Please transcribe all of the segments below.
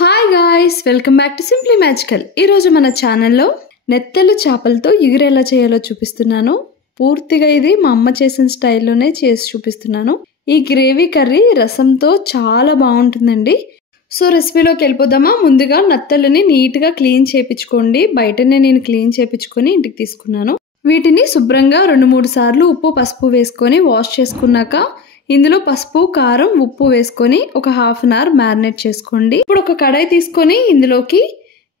Hi guys, welcome back to simply magical. ఈరోజు మన ఛానల్లో నెత్తలు చేపలతో ఇగురు ఎలా చేయాలో చూపిస్తున్నాను. పూర్తిగా ఇది మా అమ్మ చేసిన స్టైల్లోనే చేసి చూపిస్తున్నాను. ఈ గ్రేవీ కర్రీ రసంతో చాలా బాగుంటుందండి. సో రెసిపీలోకి వెళ్ళిపోదామా. ముందుగా నత్తలని నీట్గా క్లీన్ చేయించుకోండి. బయటనే నేను క్లీన్ చేయించుకొని ఇంటికి తీసుకున్నాను. వీటిని శుభ్రంగా 2-3 సార్లు ఉప్పు పసుపు వేసుకొని వాష్ చేసుకున్నాక ఇందులో పసుపు కారం ఉప్పు వేసుకొని ఒక హాఫ్ అన్ అవర్ మ్యారినేట్ చేసుకోండి. ఇప్పుడు ఒక కడాయి తీసుకొని ఇందులోకి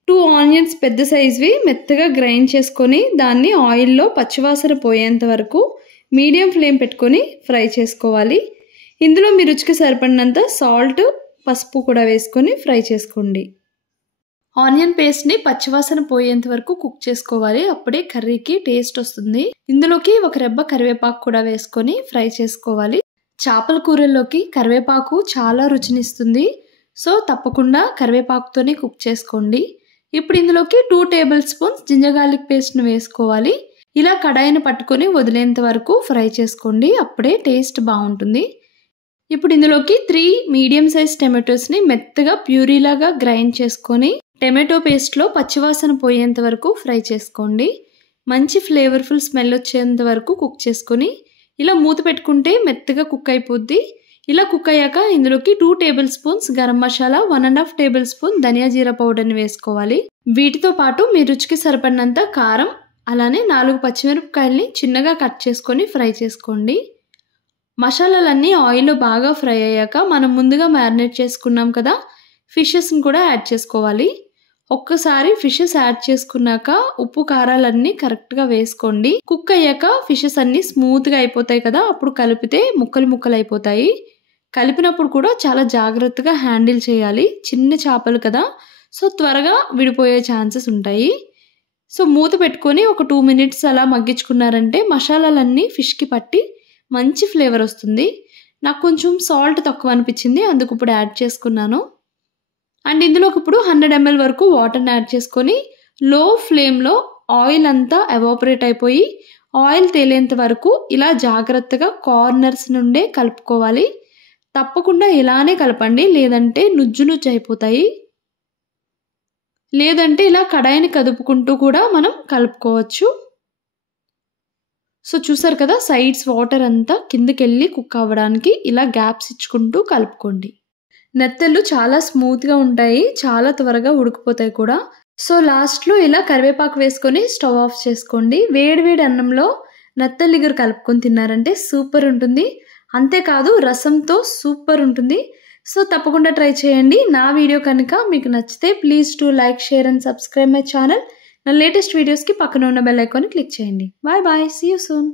2 ఆనియన్స్ పెద్ద సైజ్వి మెత్తగా గ్రైండ్ చేసుకొని దాన్ని ఆయిల్లో పచ్చివాసన పోయేంత వరకు మీడియం ఫ్లేమ్ పెట్టుకొని ఫ్రై చేసుకోవాలి. ఇందులో మీ రుచికి సరిపడినంత సాల్ట్ పసుపు కూడా వేసుకొని ఫ్రై చేసుకోండి. ఆనియన్ పేస్ట్ని పచ్చివాసన పోయేంత వరకు కుక్ చేసుకోవాలి. అప్పుడే కర్రీకి టేస్ట్ వస్తుంది. ఇందులోకి ఒక రెబ్బ కరివేపాకు కూడా వేసుకొని ఫ్రై చేసుకోవాలి. చేపల కూరల్లోకి కరివేపాకు చాలా రుచినిస్తుంది. సో తప్పకుండా కరివేపాకుతోనే కుక్ చేసుకోండి. ఇప్పుడు ఇందులోకి 2 టేబుల్ స్పూన్స్ జింజర్ గార్లిక్ పేస్ట్ని వేసుకోవాలి. ఇలా కడాయిని పట్టుకొని వదిలేంత వరకు ఫ్రై చేసుకోండి. అప్పుడే టేస్ట్ బాగుంటుంది. ఇప్పుడు ఇందులోకి 3 మీడియం సైజ్ టమాటోస్ని మెత్తగా ప్యూరీలాగా గ్రైండ్ చేసుకొని టమాటో పేస్ట్లో పచ్చివాసన పోయేంత వరకు ఫ్రై చేసుకోండి. మంచి ఫ్లేవర్ఫుల్ స్మెల్ వచ్చేంత వరకు కుక్ చేసుకొని ఇలా మూత పెట్టుకుంటే మెత్తగా కుక్ అయిపోద్ది. ఇలా కుక్ అయ్యాక ఇందులోకి 2 tablespoons garam masala, 1.5 tablespoon ధనియా జీరా పౌడర్ని వేసుకోవాలి. వీటితో పాటు మీ రుచికి సరిపడినంత కారం, అలానే 4 పచ్చిమిరపకాయల్ని చిన్నగా కట్ చేసుకొని ఫ్రై చేసుకోండి. మసాలాలన్నీ ఆయిల్లో బాగా ఫ్రై అయ్యాక మనం ముందుగా మ్యారినేట్ చేసుకున్నాం కదా, ఫిషెస్ని కూడా యాడ్ చేసుకోవాలి. ఒక్కసారి ఫిషెస్ యాడ్ చేసుకున్నాక ఉప్పు కారాలన్నీ కరెక్ట్గా వేసుకోండి. కుక్ అయ్యాక ఫిషెస్ అన్నీ స్మూత్గా అయిపోతాయి కదా, అప్పుడు కలిపితే ముక్కలు అయిపోతాయి. కలిపినప్పుడు కూడా చాలా జాగ్రత్తగా హ్యాండిల్ చేయాలి. చిన్న చేపలు కదా, సో త్వరగా విడిపోయే ఛాన్సెస్ ఉంటాయి. సో మూత పెట్టుకొని ఒక 2 మినిట్స్ అలా మగ్గించుకున్నారంటే మసాలాలన్నీ ఫిష్కి పట్టి మంచి ఫ్లేవర్ వస్తుంది. నాకు కొంచెం సాల్ట్ తక్కువ అనిపించింది, అందుకు ఇప్పుడు యాడ్ చేసుకున్నాను. అండ్ ఇందులోకి ఇప్పుడు 100 ml వరకు వాటర్ని యాడ్ చేసుకొని లో ఫ్లేమ్లో ఆయిల్ అంతా ఎవాపరేట్ అయిపోయి ఆయిల్ తేలేంత వరకు ఇలా జాగ్రత్తగా కార్నర్స్ నుండే కలుపుకోవాలి. తప్పకుండా ఇలానే కలపండి, లేదంటే నుజ్జు అయిపోతాయి. లేదంటే ఇలా కడాయిని కదుపుకుంటూ కూడా మనం కలుపుకోవచ్చు. సో చూసారు కదా, సైడ్స్ వాటర్ అంతా కిందకి వెళ్ళి కుక్ అవ్వడానికి ఇలా గ్యాప్స్ ఇచ్చుకుంటూ కలుపుకోండి. నెత్తళ్ళు చాలా స్మూత్గా ఉంటాయి, చాలా త్వరగా ఉడికిపోతాయి కూడా. సో లాస్ట్లో ఇలా కరివేపాకు వేసుకొని స్టవ్ ఆఫ్ చేసుకోండి. వేడి అన్నంలో నెత్తళ్ళు ఇగురు కలుపుకొని తిన్నారంటే సూపర్ ఉంటుంది. అంతేకాదు రసంతో సూపర్ ఉంటుంది. సో తప్పకుండా ట్రై చేయండి. నా వీడియో కనుక మీకు నచ్చితే please to like, share and subscribe my channel. నా లేటెస్ట్ వీడియోస్కి పక్కన ఉన్న బెల్ ఐకాన్ని క్లిక్ చేయండి. Bye bye, see you soon.